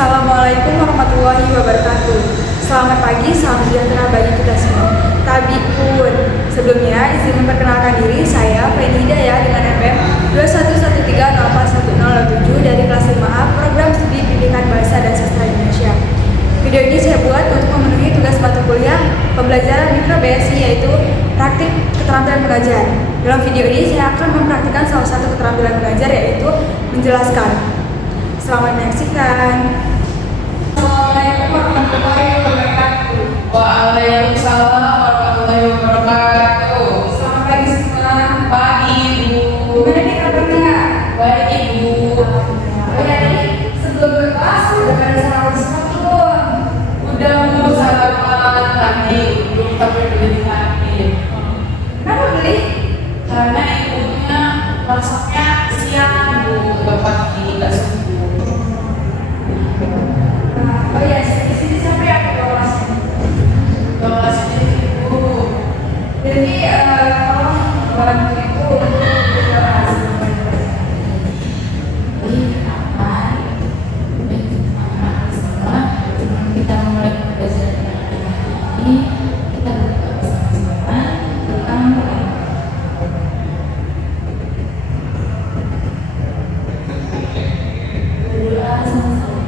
Assalamualaikum warahmatullahi wabarakatuh. Selamat pagi, salam sejahtera bagi kita semua. Tabikun. Sebelumnya izin memperkenalkan diri, saya Feni Hidayah dengan NPM 2113041007 dari kelas 5A Program Studi Pendidikan Bahasa dan Sastra Indonesia. Video ini saya buat untuk memenuhi tugas mata kuliah pembelajaran mikro BSI, yaitu praktik keterampilan mengajar. Dalam video ini saya akan mempraktikkan salah satu keterampilan mengajar, yaitu menjelaskan. Selamat menyaksikan. Assalamualaikum warahmatullahi wabarakatuh. Waalaikumsalam warahmatullahi wabarakatuh. Selamat pagi semua. Pagi Ibu. Gimana nih kabarnya? Baik Ibu. Oh ya, ini sebelum berkelas udah pada sarapan semua belum? Udah mau sarapan tadi, belum tapi beli lagi. Kenapa beli? Karena ibunya masaknya siang Bu, nggak pagi, nggak subuh. Oh ya, di sini siapa yang ke kelasnya? Kelasnya Ibu. Jadi kalau bantu itu untuk kelas. Kita mulai belajar ini, kita bersama-sama tentang berdoa sama-sama.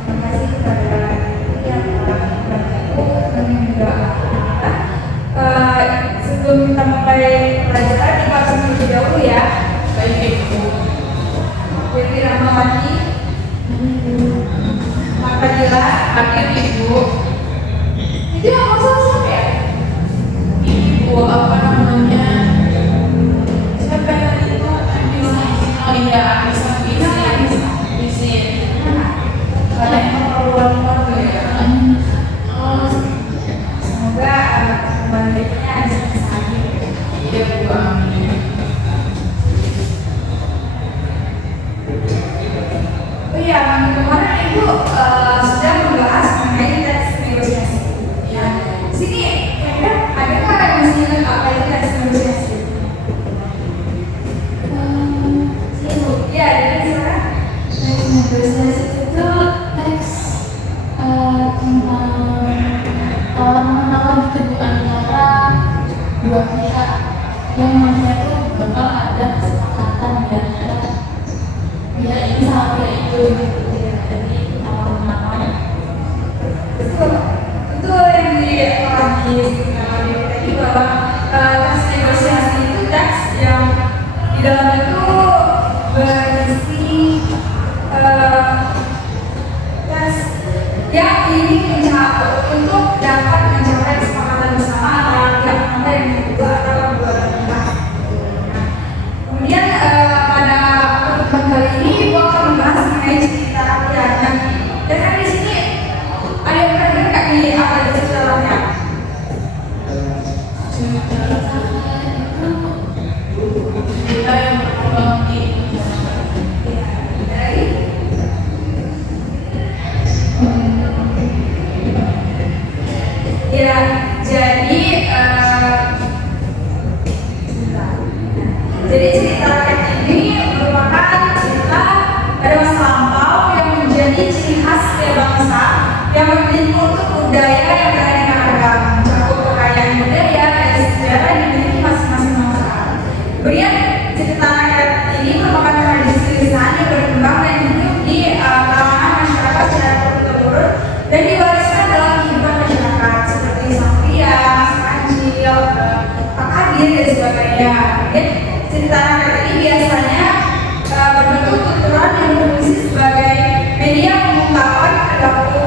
Terima kasih kepada yang telah membantu dan mendoakan kita. Sebelum kita mulai pelajaran, kita akan terlebih dahulu ya. Baik Ibu. Jadi Rahmawati, Makadila, Akhir Ibu. itu yang maksud siapa ya? Ibu apa namanya? Siapa yang tadi itu? Oh iya, Bisin. Karena emang keperluan keluarga ya. Oh, Semoga kembalinya bisa lagi. iya Bu, amin. Oh iya, minggu kemarin Ibu sudah membahas mengenai teks negosiasi. Iya. Sini, kira-kira ada nggak yang masih ingat apa itu teks negosiasi? Iya, jadi silakan. Teks negosiasi itu teks tentang mengenal gitu antara dua pihak yang mana itu bakal ada kesepakatan di antara pihak ini sama pihak itu gitu. Jadi awal-awal Betul, betul yang tadi bahwa teks negosiasi itu teks yang di dalam itu berisi tes yang ini untuk dapat mencapai kesepakatan bersama antara pihak pengantar yang kedua atau kedua pihak. Kemudian pada pertemuan kali ini Ibu akan membahas mengenai cerita rakyat. Dan kan di sini ada yang pernah dengar nggak nih apa itu cerita rakyat? Kita yang berkembang di Dari ya, jadi cerita rakyat ini merupakan cerita pada masa lampau yang menjadi ciri khas setiap bangsa yang memiliki kultur budaya yang beraneka ragam, mencakup kekayaan budaya dan sejarah yang dimiliki masing-masing bangsa. Kemudian cerita rakyat ini merupakan tradisi lisan yang berkembang dan hidup di kalangan masyarakat secara turun-temurun dan diwariskan dalam kehidupan masyarakat seperti sang pria, sang kancil, pak kadir dan sebagainya. Dan cerita rakyat ini biasanya berbentuk tuturan yang berfungsi sebagai media pengungkapan perilaku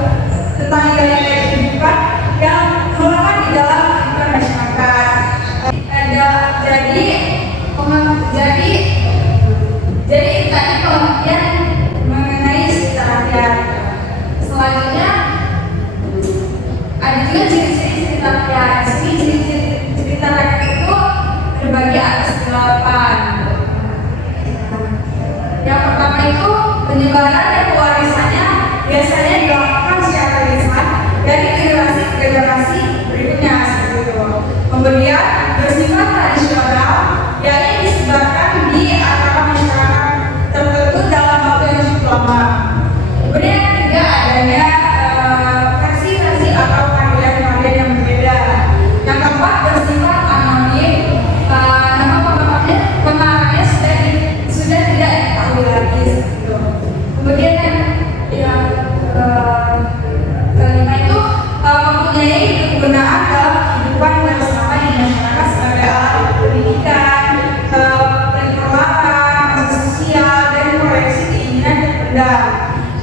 tentang nilai-nilai kehidupan yang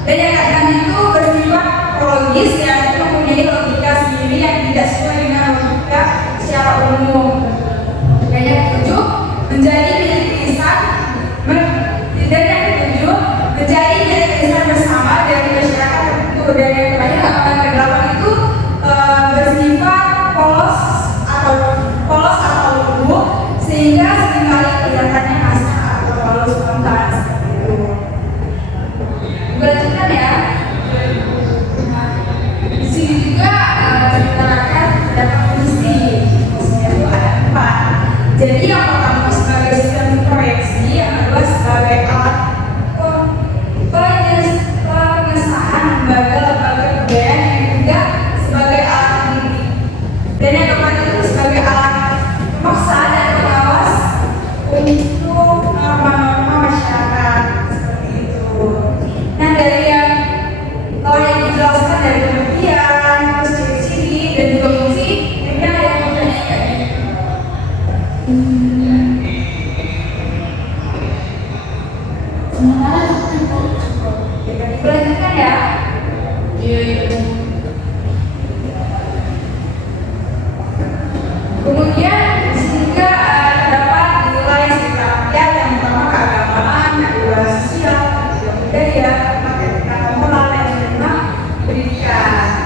Dan yang keenam itu bersifat logis yang mempunyai logika sendiri yang tidak sesuai dengan logika secara umum. Dan yang ketujuh menjadi milik lisan dan yang ketujuh menjadi milik lisan bersama dari masyarakat tertentu. Dan yang terakhir kedelapan itu bersifat polos atau lugu sehingga seringkali kelihatannya kasar atau terlalu spontan seperti itu. Lanjutkan ya. Nah, di sini juga diceritakan terdapat fungsi. Fungsinya itu ada 4. Jadi yang pertama itu sebagai sistem proyeksi, yang kedua sebagai alat pengesahan lembaga-lembaga kebudayaan, yang ketiga sebagai alat pendidik, dan yang keempat itu sebagai alat pemaksa dan pengawas untuk norma-norma masyarakat seperti itu. Nah, dari yang dijelaskan dari pengertian, terus ciri-ciri dan juga fungsi, kira-kira ada yang mau tanya nggak nih? Sementara itu Dilanjutkan ya. Iya. Kemudian di sini juga terdapat nilai sekitar rakyat yang pertama keagamaan, kedua sosial, ketiga budaya, keempat etika moral, dan yang kelima pendidikan.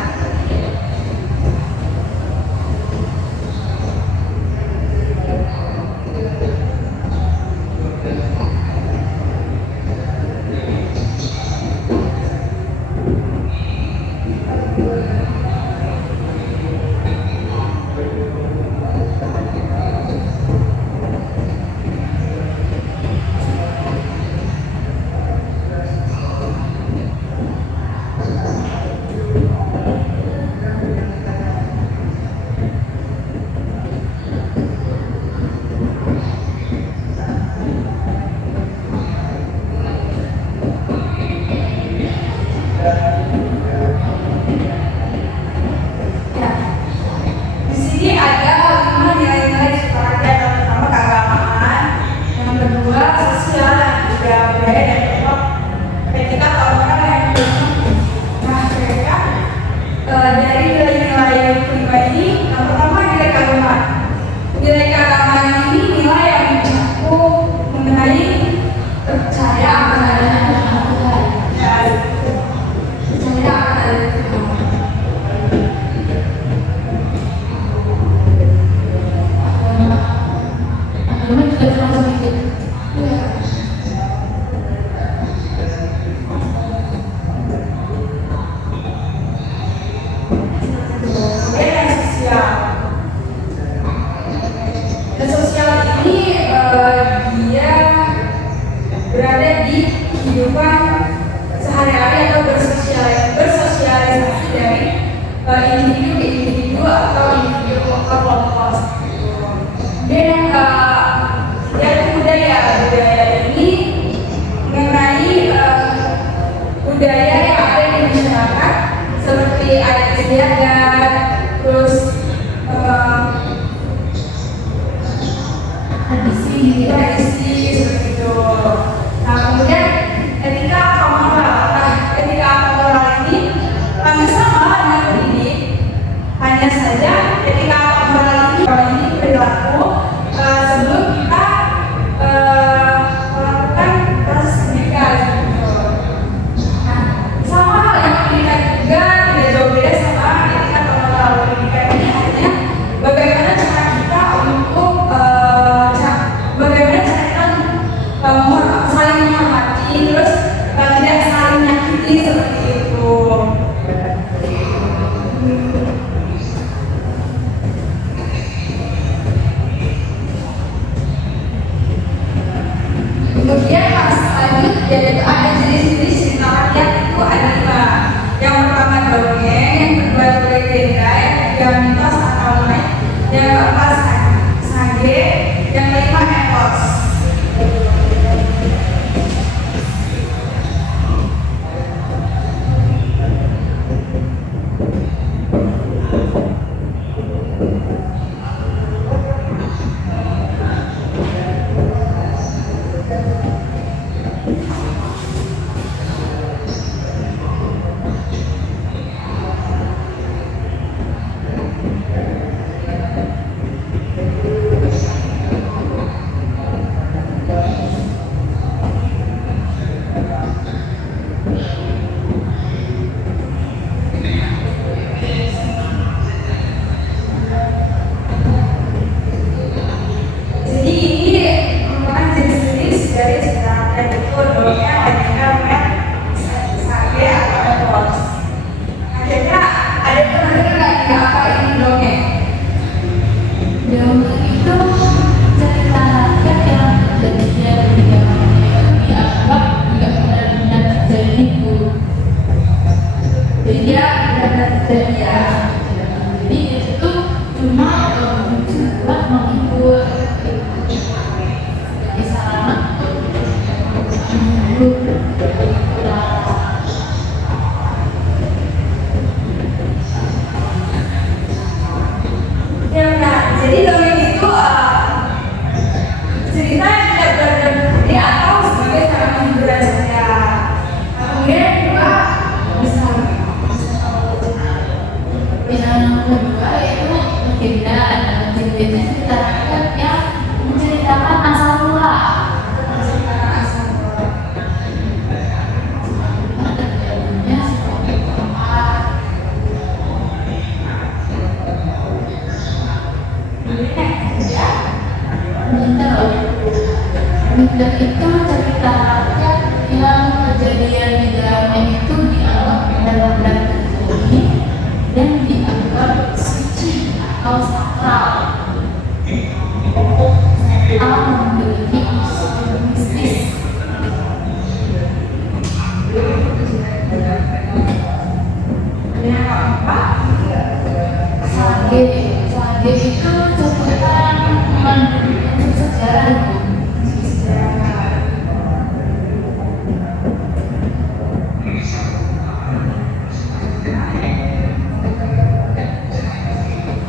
Ya, di sini ada 5 nilai-nilai sekitar rakyat. Yang pertama keagamaan, yang kedua sosial, yang ketiga budaya, dan yang keempat etika atau moral yang kelima. Nah, kira-kira dari nilai-nilai kelima ini, yang pertama nilai keagamaan. Nilai keagamaan ini nilai yang mencakup mengenai percaya akan adanya Tuhan. Ya, percaya akan adanya Tuhan. agama juga termasuk itu. Kemudian yang sosial. Dan sosial ini dia berada di kehidupan sehari-hari atau bersosialisasi dari individu ke individu atau individu ke kelompok. Dan yang budaya ini mengenai budaya yang ada di masyarakat seperti adat istiadat, terus tradisi seperti itu. Nah, kemudian etika atau moral. Nah, etika atau moral ini hampir sama dengan pendidik, hanya saja etika atau moral ini berlaku sebelum kita melakukan proses pendidikan. Nah, sama hal yang pendidikan juga tidak jauh beda sama etika atau moral. Pendidikan ini hanya bagaimana cara kita untuk saling menghormati, terus tidak saling menyakiti seperti itu. Kemudian lanjut, yaitu ada jenis-jenis cerita rakyat itu ada 5. Yang pertama dongeng, yang kedua itu legenda, yang ketiga mitos atau myth, yang keempat sage, yang kelima epos. Jadi dia benar-benar tidak dia. Jadi itu cuma buat menghibur. Jadi sarana menghibur. Ya benar. Jadi dongeng itu cerita yang tidak benar-benar berdiri atau sebagai sarana hiburan saja. Kemudian juga bisa Yang kedua itu legenda. Legenda itu cerita rakyat yang menceritakan asal mula. Terjadinya seperti apa? Legenda itu cerita rakyat yang kejadian di dalamnya itu dianggap benar-benar terjadi dan dianggap suci atau sakral atau memiliki unsur mistis. yang keempat. Sage itu cerita mengandung sejarah.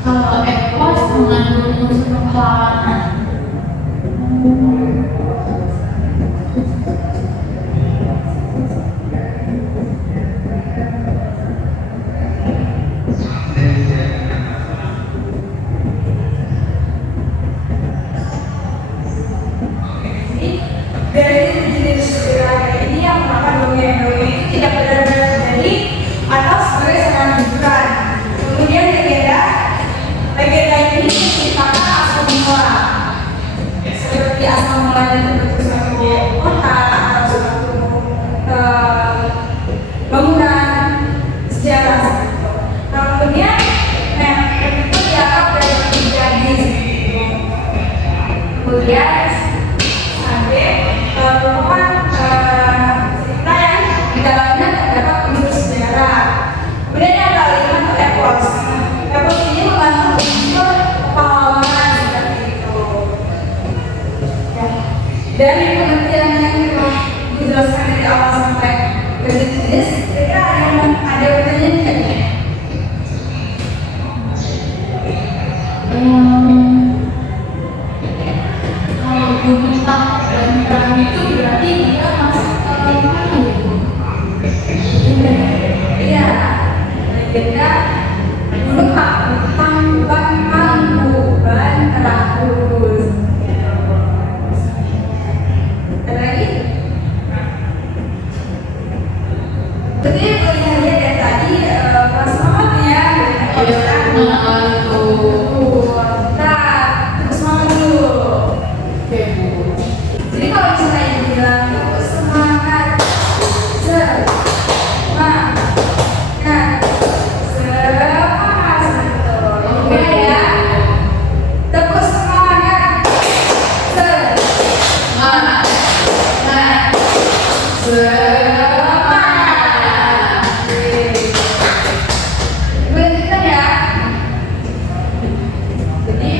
Kalau epos mengandung unsur petualangan. Dari jenis cerita ini yang merupakan dongeng-dongeng itu tidak benar-benar terjadi atau sebagai sarana hiburan. Kemudian legenda ini menceritakan asal mula, seperti asal mulanya terbentuk suatu kota atau suatu bangunan sejarah. Nah, kemudian itu dianggap dari menjadi. Kemudian merupakan cerita yang di dalamnya terdapat unsur sejarah. Kemudian yang kelima itu epos. Epos ini mengandung unsur pahlawanan seperti itu. Ya. Dari pengertian yang telah dijelaskan dari awal sampai ke jenis, kira ada pertanyaan tidak? Kalau gunung tak dan perahu itu berarti dia masuk ke mana ya Bu? Iya, legenda gunung Tangkuban Tangkuban Perahu. Ada lagi? Berarti melihat dari tadi pas semangat ya. Nah, semangat dulu. Oke Bu. Jadi kalau misalnya dibilang semangat, semangat, betul. Oke ya. Tepuk semangat, semangat, semangat. Lanjutkan ya. Jadi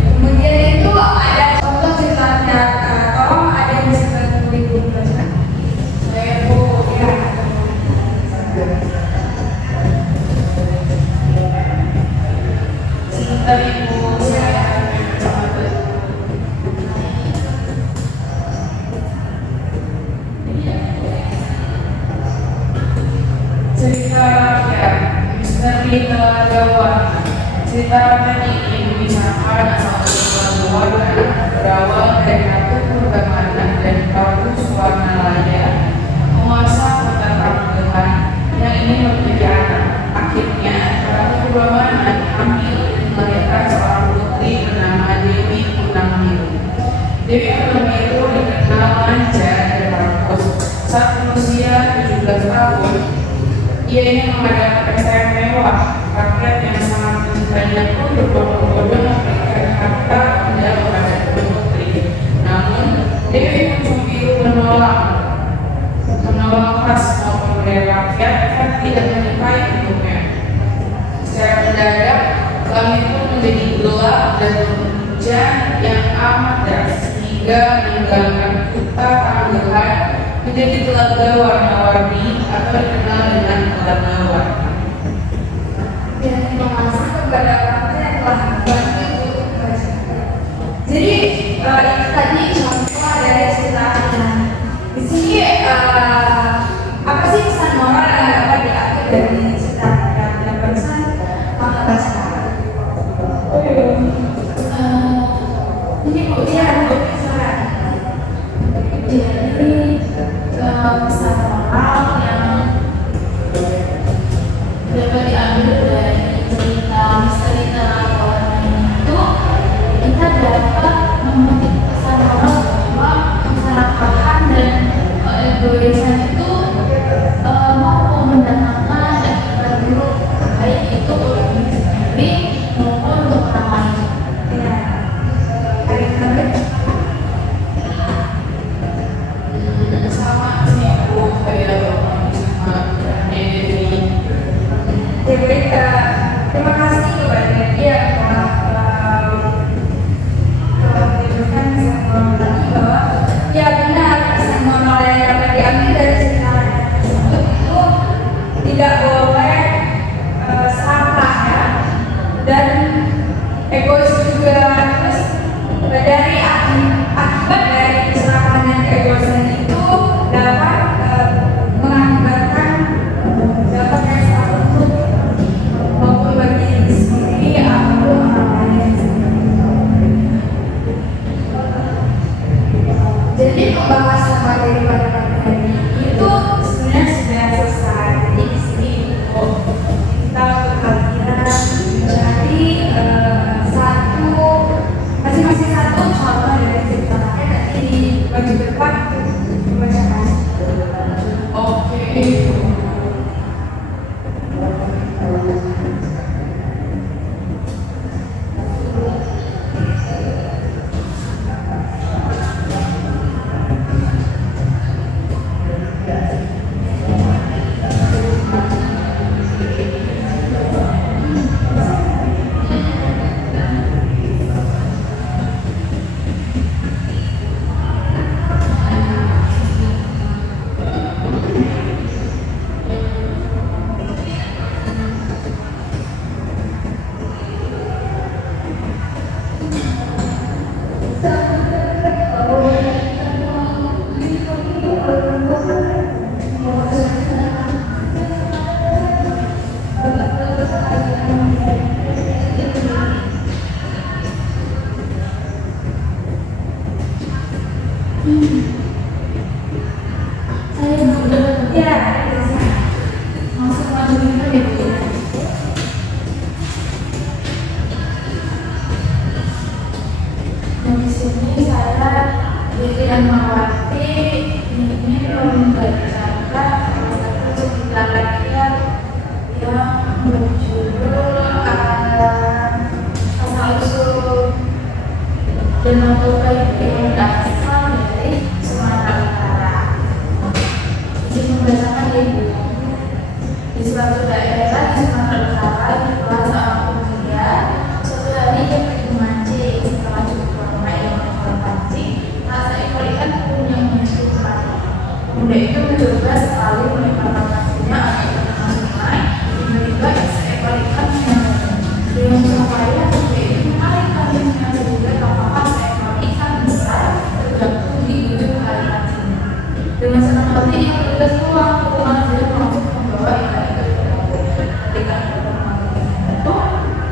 kemudian itu ada contoh cerita nyata. Tolong ada yang bisa bantu ibu baca. Saya Bu ya. Sebentar Ibu, saya coba. Cerita rakyat misteri Jawa. Cerita rakyat ini mengisahkan asal-usul keluarga berawal dari Ratu Purbalingga dan Prabu Swarnalaya, penguasa kota Prambanan yang ingin memiliki anak. Akhirnya Ratu Purbalingga hamil dan melahirkan seorang putri bernama Dewi Punangmiru. Dewi Punangmiru dikenal manja dan rakus. Saat berusia 17 tahun, ia ingin mengadakan pesta yang mewah. Rakyat yang sangat mencintainya pun berbondong-bondong memberikan harta benda kepada putri. Namun Dewi Punangmiru menolak rakyat karena tidak menyukai bentuknya. Secara mendadak, langit pun menjadi gelap dan hujan yang amat deras sehingga meninggalkan hutan tangguhan menjadi telaga warna-warni atau dikenal dengan telaga warna. Dan terima kasih kepada orang yang telah membantu untuk membaca. Jadi itu tadi contoh dari cerita Alkitab. Di sini apa sih pesan moral yang dapat diambil dari cerita Alkitab dan barusan Mama baca? Ini Bu, Iya, Bu, silakan. jadi pesan moral yang dapat diambil dari cerita misteri Telaga itu, kita dapat memetik pesan moral bahwa keserakahan dan keegoisan itu mampu mendatangkan akibat buruk, baik itu untuk diri sendiri maupun untuk orang lain. Iya. Hari ini Sama sih Bu, kayak sama ini. jadi terima kasih kepada dia telah memberikan pesan moral tadi bahwa ya benar pesan moral yang dapat diambil dari cerita tersebut itu tidak boleh salah ya dan egois juga. Terus dari akibat dari keserakahan dan keegoisan itu dapat mengakibatkan dapat rasa untuk maupun bagi diri sendiri ataupun orang lain. Jadi pembahasan materi pada pagi hari itu sebenarnya sudah selesai. Jadi di sini kita berkalian mencari masing-masing satu contoh dari cerita rakyat nanti di baju depan dibacakan. Oke. Saya sudah Ya, masuk maju dulu ya Bu. Dan di sini saya Devi Anmawati ingin membacakan salah satu cerita rakyat yang berjudul asal-usul dan memulai yang asal dari Sumatera Utara. Izin membacakan ya Bu. Di suatu daerah di Sumatera Utara ditelah seorang pemuda. Suatu hari ia pergi memancing. Setelah cukup lama ia mencoba pancing, rasa ekor ikan pun yang mencukupi. Pemuda itu mencoba sekali melemparkan pancingnya agar ikan masuk sungai. Tiba-tiba seekor ikan menyerang. Dengan upaya pemuda itu menarik pancingnya sehingga tampak seekor ikan besar tergantung di ujung tali pancingnya. Dengan senang hati ia bergegas pulang ke rumah dan langsung membawa ikan itu ke kampung. Ketika itu,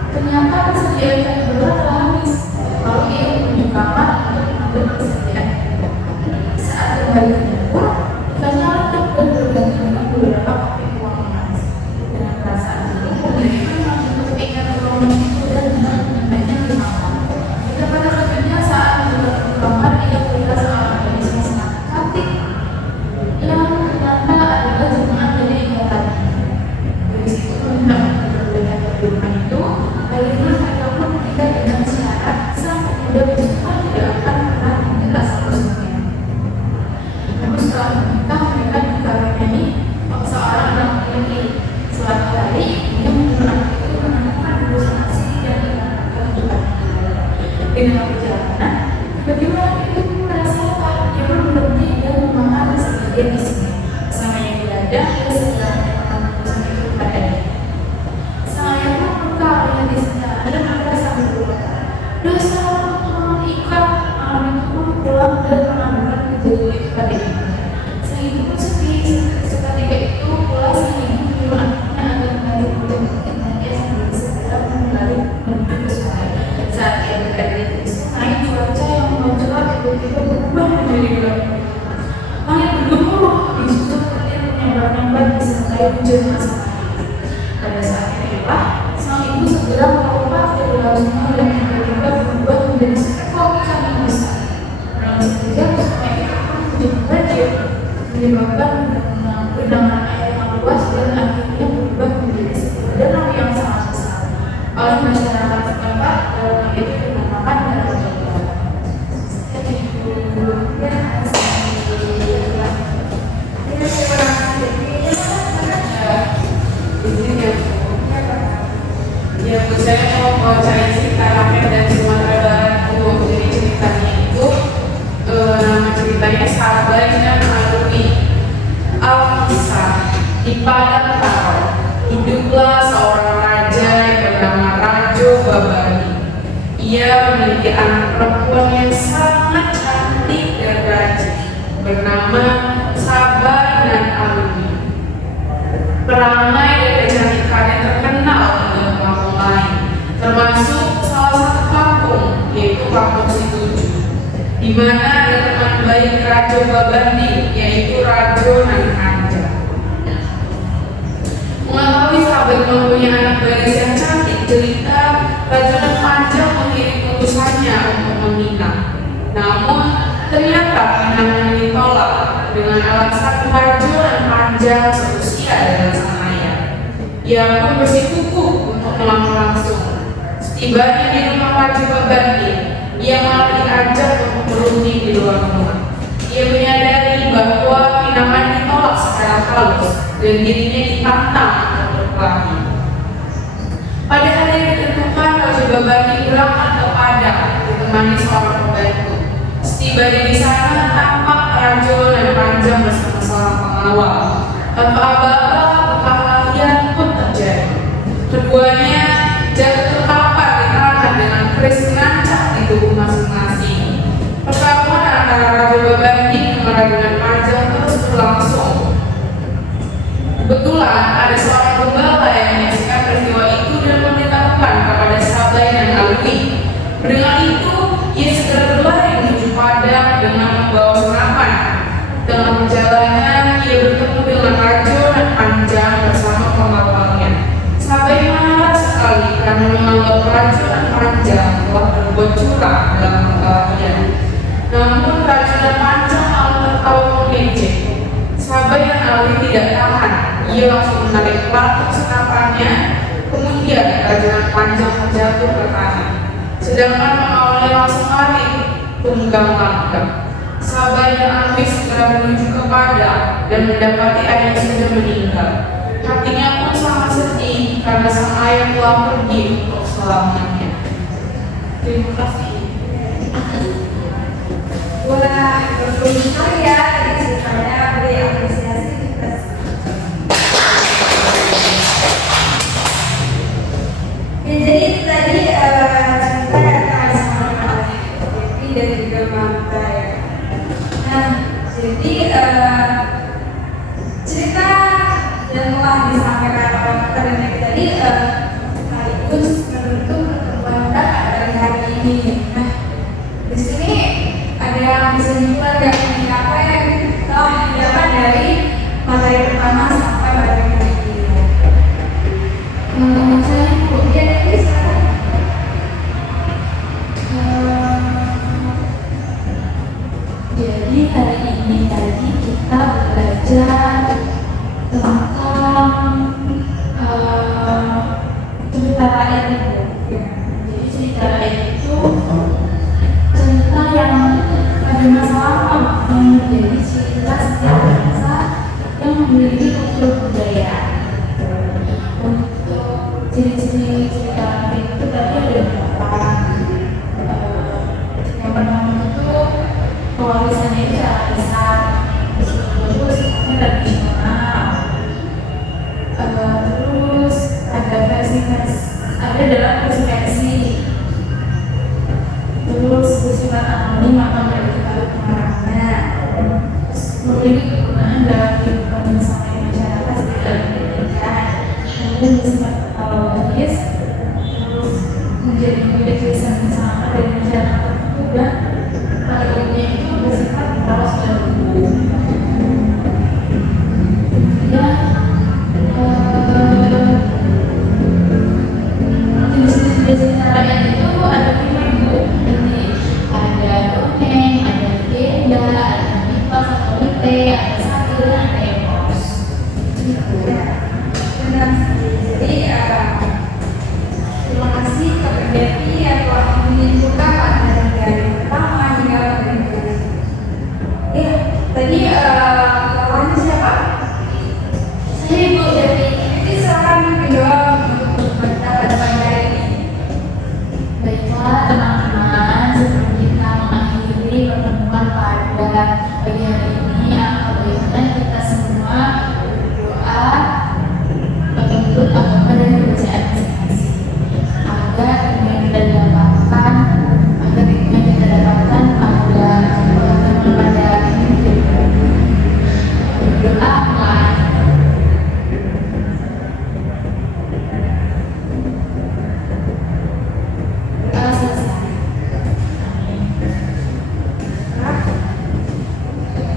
ternyata persediaan ikan berat telah habis. Lalu ia menuju kamar untuk mengambil persediaan. Saat kembali ke dapur, ikannya lengkap dan berganti dengan beberapa kopi uang emas. Dengan perasaan itu, pemuda itu menutup ikan uang itu dan menempatnya di kamar. Betapa terkejutnya saat mencoba ke kamar, ia melihat seorang gadis yang sangat cantik yang ternyata adalah jemaat dari ikatan. Gadis itu hendak memperlihatkan kehidupan itu, akhirnya mereka pun tidak Kadang ia segera menyatakan putusan itu kepadanya. Sang ayah pun murka melihat istrinya dan berkata sambil berkata, "Dosa orang ikat." Malam itu pun pulang dan mengabarkan kejadian itu pada ibunya. Sang ibu pun sedih. Seketika itu pula sang ibu menyuruh anaknya agar kembali menuju bukit dan ia sambil segera kembali menuju ke sungai. Saat ia berada di sungai, cuaca yang mencerah tiba-tiba berubah menjadi gelap. Langit bergemuruh, disusul petir menyambar-nyambar disertai hujan asap. Pada saat itulah, sang ibu segera melompat ke dalam sungai dan tiba-tiba berubah menjadi seekor ikan yang besar. Dalam sekejap, sungai itu pun menjadi banjir, menyebabkan genangan air yang luas dan akhirnya berubah menjadi sebuah danau yang sangat besar. Oleh masyarakat setempat, danau itu dinamakan Danau Toba. Ya, saya mau bacain cerita Rakyat dan Sumatera Barat tuh. Jadi ceritanya itu nama ceritanya Sabai dan Alwi. Alkisah di padang taro hiduplah seorang raja yang bernama Rajo Babani. Ia memiliki anak perempuan yang sangat cantik dan rajin bernama Sabai dan Alwi. Peramai dan kecantikannya terkenal di kampung lain, termasuk salah satu kampung, yaitu Kampung Situju, di mana ada teman baik Rajo Babandi, yaitu Rajo Nananja. Mengetahui sahabat mempunyai anak gadis yang cantik jelita, Rajo Nananja mengirim utusannya untuk meminang. Namun ternyata pinangan ditolak dengan alasan Rajo Nananja seusia dengan sang ayah. Ia pun bersikukuh untuk melamar langsung. Setibanya di rumah Rajo Babandi, ia malah diajak untuk berunding di luar rumah. Ia menyadari bahwa pinangan ditolak secara halus dan dirinya ditantang untuk berkelahi. Pada hari yang ditentukan, Rajo Babandi berangkat ke Padang ditemani seorang pembantu. Setibanya di sana, tampak Rajo dan Panjang bersama seorang pengawal. Tanpa aba-aba, perkelahian pun terjadi. Keduanya jatuh terkapar di tanah dengan keris menancap di tubuh masing-masing. Pertarungan antara Rajo Babandi dengan Rajo dan Panjang terus berlangsung. Kebetulan ada seorang gembala yang menyaksikan peristiwa itu dan memberitahukan kepada Sabai dan Alwi. Dengan itu, ia segera berlari menuju Padang dengan membawa serapan. Dalam perjalanan, ia bertemu dengan Rajo dan Panjang bersama pengawalnya. Sabai marah sekali karena menganggap Rajo dan Panjang telah berbuat curang dalam perkelahian. Namun Rajo dan Panjang malah tertawa mengejek. Sabai dan Alwi tidak tahan. Ia langsung menarik pelatuk serapannya. Kemudian Rajo dan Panjang terjatuh ke tanah. Sedangkan pengawalnya langsung lari tunggang langkah. Sabai dan Alwi segera menuju ke Padang dan mendapati ayahnya sudah meninggal. Hatinya pun sangat sedih karena sang ayah telah pergi untuk selamanya. Terima kasih. Wah, betul sekali ya. Tadi ceritanya beri apresiasi kita. Ya, jadi itu tadi cerita yang telah disampaikan oleh Devi dan juga Manta ya. Nah, jadi cerita yang telah disampaikan oleh Manta dan Devi tadi sekaligus menutup pertemuan kita dari hari ini. Nah, di sini ada yang bisa juga nggak ini apa yang telah didapat dari materi pertama sampai materi ketiga? Saya Ya, Devi silakan. Jadi hari ini tadi kita belajar tentang cerita rakyat itu. Jadi cerita rakyat itu cerita yang pada masa lampau yang menjadi ciri khas setiap bangsa yang memiliki kultur budaya. Untuk ciri-ciri cerita rakyat itu tadi ada beberapa. Yang pertama itu pewarisannya itu sangat besar, meskipun itu sifatnya tradisional. dan bersifat logis, terus menjadi milik lisan bersama dari masyarakat tertentu dan pada umumnya itu bersifat polos dan umum. Ya, jenis-jenis rakyat itu ada 5 Bu. Ini ada dongeng, ada legenda, ada mitos atau mite, ada satir, ada epos. Ya, benar sih. Jadi terima kasih kepada Devi yang telah menunjukkan pada dari pertama hingga berikutnya. Ya, tadi lawannya siapa? Saya Ibu Devi. Jadi silakan menjawab untuk berkomentar pada pagi hari ini. Baiklah teman-teman, sebelum kita mengakhiri pertemuan pada pagi hari ini, alangkah baiknya kita semua berdoa menurut agama dan kepercayaan masing-masing agar ilmu yang kita dapatkan pada pertemuan pada hari ini. Berdoa mulai. Berdoa selesai. Amin.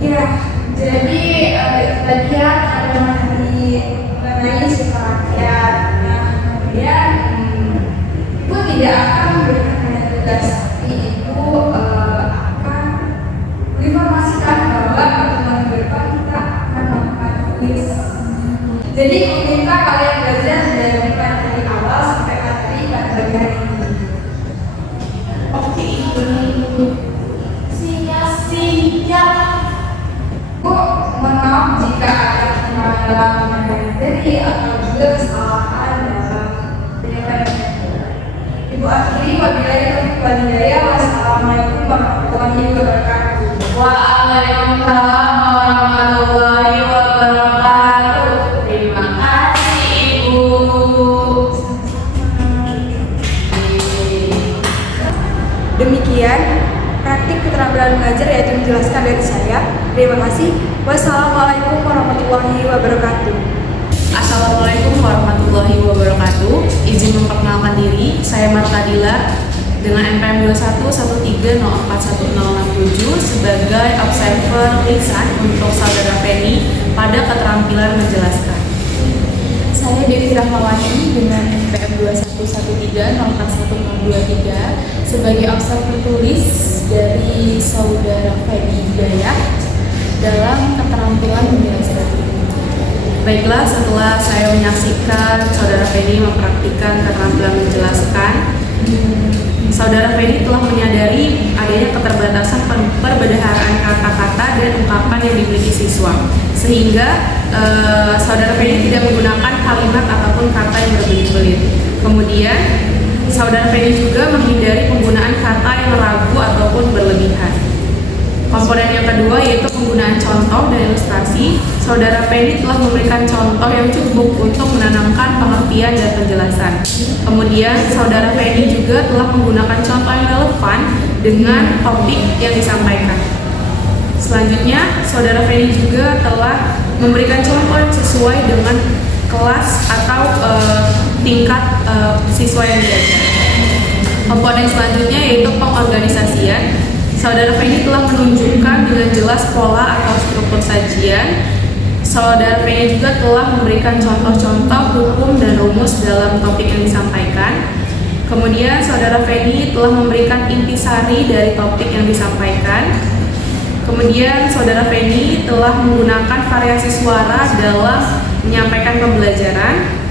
Ya, jadi tadi ya ada mengenai sifat rakyat. Nah, kemudian Ibu tidak akan memberikan hanya tugas, tapi Ibu akan menginformasikan bahwa pertemuan depan kita akan melakukan kuis. Jadi meminta kalian belajar dari awal sampai materi pada pagi hari ini. Oke, Ibu. Siap. Bu, mohon maaf jika ada kesalahan dalam materi atau juga kesalahan dalam penyampaian. Ibu akhiri wabillahi taufiq wal hidayah. Wassalamualaikum warahmatullahi wabarakatuh. Waalaikumsalam warahmatullahi wabarakatuh. Terima kasih Ibu. Demikian praktik keterampilan mengajar yaitu menjelaskan dari saya. Terima kasih. Wassalamualaikum warahmatullahi wabarakatuh. Assalamualaikum warahmatullahi wabarakatuh. Izin memperkenalkan diri, saya Martadila dengan NPM 2113041067 sebagai observer lisan untuk saudara Penny pada keterampilan menjelaskan. Saya Devi Rahmawati dengan NPM 2113041023 sebagai observer tulis dari saudara Fedi Hidayah dalam keterampilan menjelaskan. Baiklah, setelah saya menyaksikan saudara Penny mempraktikkan keterampilan menjelaskan, saudara Penny telah menyadari adanya keterbatasan perbendaharaan kata-kata dan ungkapan yang dimiliki siswa, sehingga saudara Penny tidak menggunakan kalimat ataupun kata yang berbelit-belit. Kemudian saudara Penny juga menghindari penggunaan kata yang ragu ataupun berlebihan. Komponen yang kedua yaitu penggunaan contoh dan ilustrasi. Saudara Penny telah memberikan contoh yang cukup untuk menanamkan pengertian dan penjelasan. Kemudian saudara Penny juga telah menggunakan contoh yang relevan dengan topik yang disampaikan. Selanjutnya, saudara Penny juga telah memberikan contoh yang sesuai dengan kelas atau tingkat siswa yang diajar. Komponen selanjutnya yaitu pengorganisasian. Saudara Penny telah menunjukkan dengan jelas pola atau struktur sajian. Saudara Penny juga telah memberikan contoh-contoh hukum dan rumus dalam topik yang disampaikan. Kemudian saudara Penny telah memberikan intisari dari topik yang disampaikan. Kemudian saudara Penny telah menggunakan variasi suara dalam menyampaikan pembelajaran.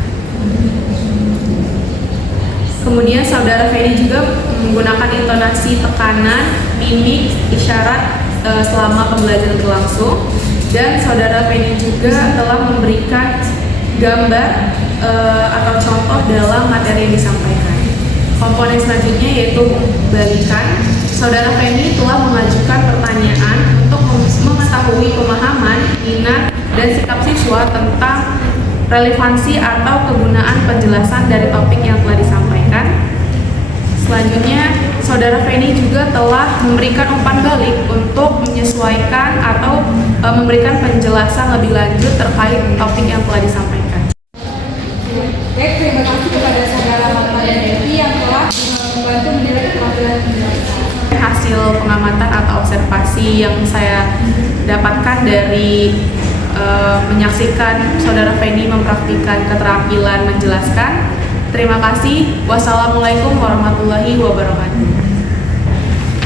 Kemudian saudara Penny juga menggunakan intonasi, tekanan, mimik, isyarat selama pembelajaran berlangsung. Dan saudara Penny juga telah memberikan gambar atau contoh dalam materi yang disampaikan. Komponen selanjutnya yaitu balikan. Saudara Penny telah mengajukan pertanyaan untuk mengetahui pemahaman, minat, dan sikap siswa tentang relevansi atau kegunaan penjelasan dari topik yang telah disampaikan. Selanjutnya, saudara Penny juga telah memberikan umpan balik untuk menyesuaikan atau memberikan penjelasan lebih lanjut terkait topik yang telah disampaikan. itu menjaga keterampilan menjelaskan. Hasil pengamatan atau observasi yang saya dapatkan dari menyaksikan Saudara Feni mempraktikkan keterampilan menjelaskan. Terima kasih. Wassalamualaikum warahmatullahi wabarakatuh.